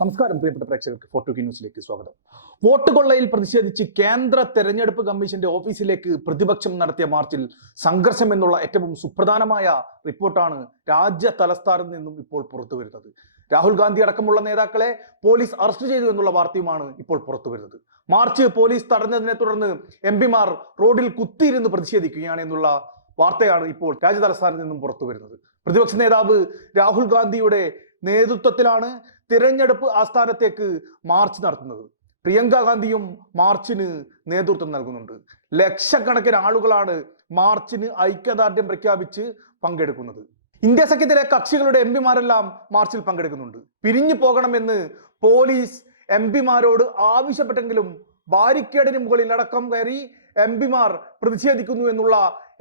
നമസ്കാരം പ്രിയപ്പെട്ട പ്രേക്ഷകർക്ക് ഫോർട്ടു ന്യൂസിലേക്ക് സ്വാഗതം. വോട്ട് കൊള്ളയിൽ പ്രതിഷേധിച്ച് കേന്ദ്ര തെരഞ്ഞെടുപ്പ് കമ്മീഷന്റെ ഓഫീസിലേക്ക് പ്രതിപക്ഷം നടത്തിയ മാർച്ചിൽ സംഘർഷം എന്നുള്ള ഏറ്റവും സുപ്രധാനമായ റിപ്പോർട്ടാണ് രാജ്യ തലസ്ഥാനത്ത് നിന്നും ഇപ്പോൾ പുറത്തു വരുന്നത്. രാഹുൽ ഗാന്ധി അടക്കമുള്ള നേതാക്കളെ പോലീസ് അറസ്റ്റ് ചെയ്തു എന്നുള്ള വാർത്തയുമാണ് ഇപ്പോൾ പുറത്തു വരുന്നത്. മാർച്ച് പോലീസ് തടഞ്ഞതിനെ തുടർന്ന് എം പിമാർ റോഡിൽ കുത്തിയിരുന്ന് പ്രതിഷേധിക്കുകയാണ് എന്നുള്ള വാർത്തയാണ് ഇപ്പോൾ രാജ്യ തലസ്ഥാനത്ത് നിന്നും പുറത്തു വരുന്നത്. പ്രതിപക്ഷ നേതാവ് രാഹുൽ ഗാന്ധിയുടെ നേതൃത്വത്തിലാണ് തിരഞ്ഞെടുപ്പ് ആസ്ഥാനത്തേക്ക് മാർച്ച് നടത്തുന്നത്. പ്രിയങ്ക ഗാന്ധിയും മാർച്ചിന് നേതൃത്വം നൽകുന്നുണ്ട്. ലക്ഷക്കണക്കിന് ആളുകളാണ് മാർച്ചിന് ഐക്യദാർഢ്യം പ്രഖ്യാപിച്ച് പങ്കെടുക്കുന്നത്. ഇന്ത്യ സഖ്യത്തിലെ കക്ഷികളുടെ എം പിമാരെല്ലാം മാർച്ചിൽ പങ്കെടുക്കുന്നുണ്ട്. പിരിഞ്ഞു പോകണമെന്ന് പോലീസ് എം പിമാരോട് ആവശ്യപ്പെട്ടെങ്കിലും ബാരിക്കേഡിന് മുകളിൽ അടക്കം കയറി എം പിമാർ പ്രതിഷേധിക്കുന്നു എന്നുള്ള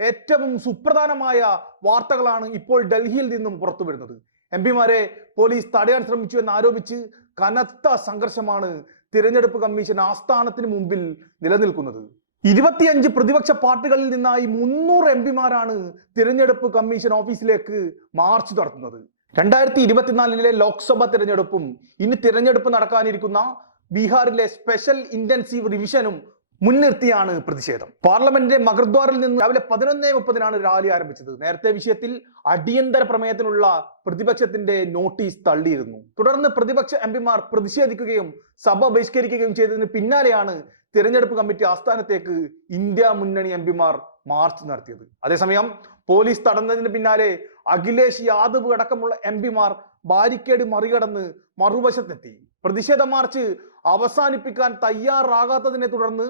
ഏറ്റവും സുപ്രധാനമായ വാർത്തകളാണ് ഇപ്പോൾ ഡൽഹിയിൽ നിന്നും പുറത്തു വരുന്നത് എം പിമാരെ പോലീസ് തടയാൻ ശ്രമിച്ചു എന്ന് ആരോപിച്ച് കനത്ത സംഘർഷമാണ് തിരഞ്ഞെടുപ്പ് കമ്മീഷൻ ആസ്ഥാനത്തിന് മുമ്പിൽ നിലനിൽക്കുന്നത്. ഇരുപത്തിയഞ്ച് പ്രതിപക്ഷ പാർട്ടികളിൽ നിന്നായി മുന്നൂറ് എം പിമാരാണ് തിരഞ്ഞെടുപ്പ് കമ്മീഷൻ ഓഫീസിലേക്ക് മാർച്ച് നടത്തുന്നത്. രണ്ടായിരത്തി ഇരുപത്തിനാലിലെ ലോക്സഭാ തിരഞ്ഞെടുപ്പും ഇനി തിരഞ്ഞെടുപ്പ് നടക്കാനിരിക്കുന്ന ബീഹാറിലെ സ്പെഷ്യൽ ഇന്റൻസീവ് റിവിഷനും മുൻനിർത്തിയാണ് പ്രതിഷേധം. പാർലമെന്റിന്റെ മകർദ്വാറിൽ നിന്ന് രാവിലെ പതിനൊന്നേ മുപ്പതിനാണ് റാലി ആരംഭിച്ചത്. നേരത്തെ വിഷയത്തിൽ അടിയന്തര പ്രമേയത്തിനുള്ള പ്രതിപക്ഷത്തിന്റെ നോട്ടീസ് തള്ളിയിരുന്നു. തുടർന്ന് പ്രതിപക്ഷ എം പിമാർ പ്രതിഷേധിക്കുകയും സഭ ബഹിഷ്കരിക്കുകയും ചെയ്തതിന് പിന്നാലെയാണ് തിരഞ്ഞെടുപ്പ് കമ്മിറ്റി ആസ്ഥാനത്തേക്ക് ഇന്ത്യ മുന്നണി എം പിമാർ മാർച്ച് നടത്തിയത്. അതേസമയം പോലീസ് തടഞ്ഞതിന് പിന്നാലെ അഖിലേഷ് യാദവ് അടക്കമുള്ള എം പിമാർ ബാരിക്കേഡ് മറികടന്ന് മറുവശത്തെത്തി. പ്രതിഷേധ മാർച്ച് അവസാനിപ്പിക്കാൻ തയ്യാറാകാത്തതിനെ തുടർന്ന്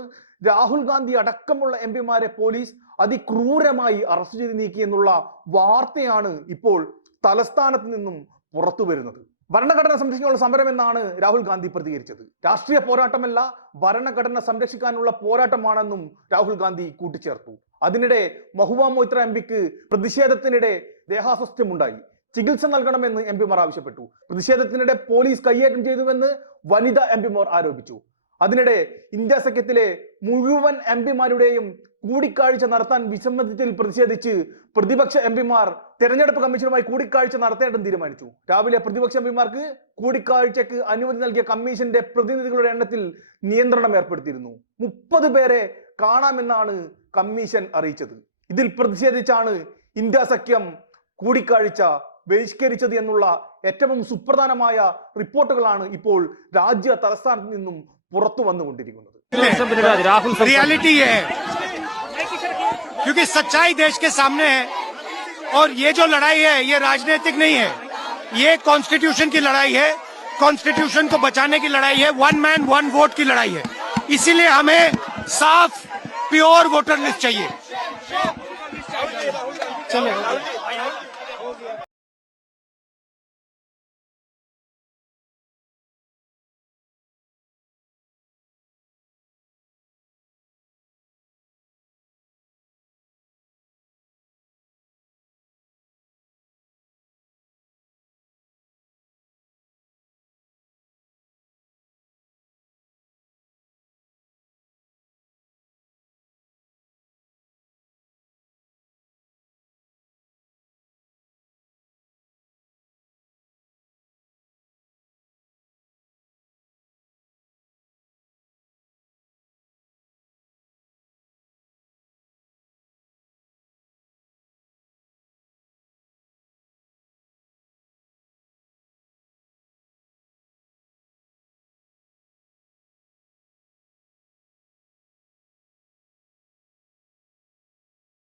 രാഹുൽ ഗാന്ധി അടക്കമുള്ള എം പിമാരെ പോലീസ് അതിക്രൂരമായി അറസ്റ്റ് ചെയ്ത് നീക്കി എന്നുള്ള വാർത്തയാണ് ഇപ്പോൾ തലസ്ഥാനത്ത് നിന്നും പുറത്തു വരുന്നത്. ഭരണഘടന സംരക്ഷിക്കാനുള്ള സമരം എന്നാണ് രാഹുൽ ഗാന്ധി പ്രതികരിച്ചത്. രാഷ്ട്രീയ പോരാട്ടമല്ല ഭരണഘടന സംരക്ഷിക്കാനുള്ള പോരാട്ടമാണെന്നും രാഹുൽ ഗാന്ധി കൂട്ടിച്ചേർത്തു. അതിനിടെ മഹുവ മൊയ്ത്ര എം പിക്ക് പ്രതിഷേധത്തിനിടെ ദേഹാസ്വസ്ഥ്യമുണ്ടായി. ചികിത്സ നൽകണമെന്ന് എം പിമാർ ആവശ്യപ്പെട്ടു. പ്രതിഷേധത്തിനിടെ പോലീസ് കൈയേറ്റം ചെയ്തുവെന്ന് വനിതാ എം പിമാർ ആരോപിച്ചു. അതിനിടെ ഇന്ത്യ സഖ്യത്തിലെ മുഴുവൻ എം പിമാരുടെയും കൂടിക്കാഴ്ച നടത്താൻ വിസമ്മതത്തിൽ പ്രതിഷേധിച്ച് പ്രതിപക്ഷ എം പിമാർ തെരഞ്ഞെടുപ്പ് കമ്മീഷനുമായി കൂടിക്കാഴ്ച നടത്തേണ്ടെന്ന് തീരുമാനിച്ചു. രാവിലെ പ്രതിപക്ഷ എം പിമാർക്ക് കൂടിക്കാഴ്ചക്ക് അനുമതി നൽകിയ കമ്മീഷന്റെ പ്രതിനിധികളുടെ എണ്ണത്തിൽ നിയന്ത്രണം ഏർപ്പെടുത്തിയിരുന്നു. മുപ്പത് പേരെ കാണാമെന്നാണ് കമ്മീഷൻ അറിയിച്ചത്. ഇതിൽ പ്രതിഷേധിച്ചാണ് ഇന്ത്യ സഖ്യം കൂടിക്കാഴ്ച ബഹിഷ്കരിച്ചത് എന്നുള്ള ഏറ്റവും സുപ്രധാനമായ റിപ്പോർട്ടുകളാണ് ഇപ്പോൾ രാജ്യ തലസ്ഥാനത്ത് നിന്നും പുറത്തു വന്നുകൊണ്ടിരിക്കുന്നത് राहुल रियलिटी ये है क्योंकि सच्चाई देश के सामने है और ये जो लड़ाई है ये राजनीतिक नहीं है ये कॉन्स्टिट्यूशन की लड़ाई है कॉन्स्टिट्यूशन को बचाने की लड़ाई है वन मैन वन वोट की लड़ाई है इसीलिए हमें साफ प्योर वोटर लिस्ट चाहिए चले